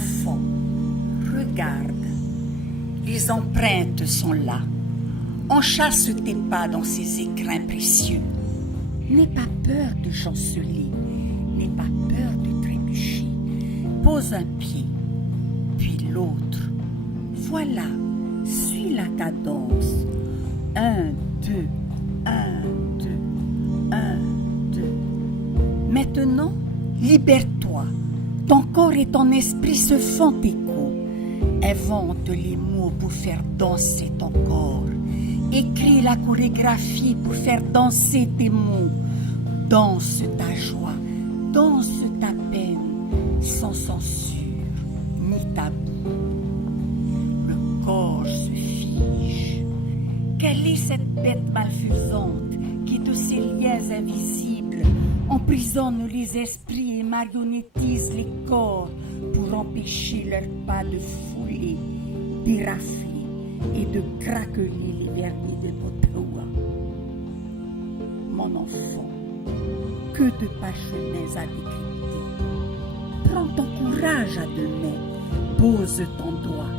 enfant, regarde, les empreintes sont là. Enchâsse tes pas dans ces écrins précieux. N'aie pas peur de chanceler, n'aie pas peur de trébucher. Pose un pied, puis l'autre. Voilà, suis la cadence. 1, 2, 1, 2, 1, 2. Maintenant, libère-toi. Ton corps et ton esprit se font écho. Invente les mots pour faire danser ton corps. Écris la chorégraphie pour faire danser tes mots. Danse ta joie, danse ta peine, sans censure ni tabou. Le corps se fige. Quelle est cette bête malfaisante qui, de ses liens invisibles, emprisonne les esprits et marionnettise les corps pour empêcher leurs pas de fouler, birafler et de craqueler les vernis de Potroa. Mon enfant, que de parchemins à décrypter. Prends ton courage à deux mains, pose ton doigt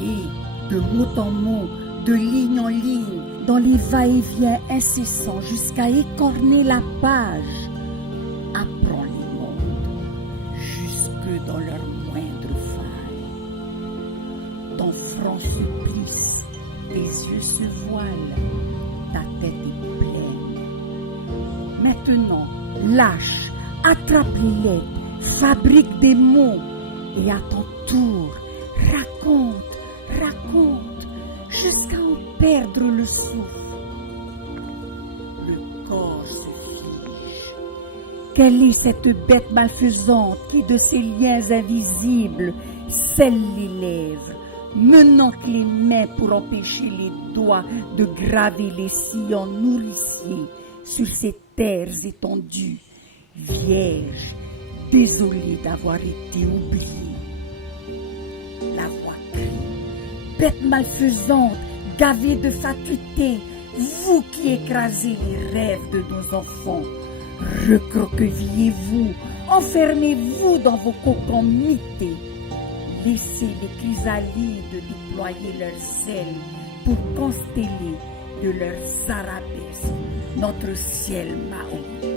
et, de mot en mot, de ligne en ligne, dans les va-et-vient incessants jusqu'à écorner la page, apprends les mondes jusque dans leur moindre faille. Ton front se plisse, tes yeux se voilent, ta tête est pleine. Maintenant, lâche, attrape les lettres, fabrique des mots et à ton tour, raconte, jusqu'à en perdre le souffle. Le corps se fige. Quelle est cette bête malfaisante qui, de ses liens invisibles, scelle les lèvres, menant les mains pour empêcher les doigts de graver les sillons nourriciers sur ces terres étendues, vierges, désolées d'avoir été oubliées. La voix crie, bête malfaisante, gavée de fatuité, vous qui écrasez les rêves de nos enfants, recroquevillez-vous, enfermez-vous dans vos cocons mités, laissez les chrysalides déployer leurs ailes pour consteller de leurs arabesques notre ciel Mahomet.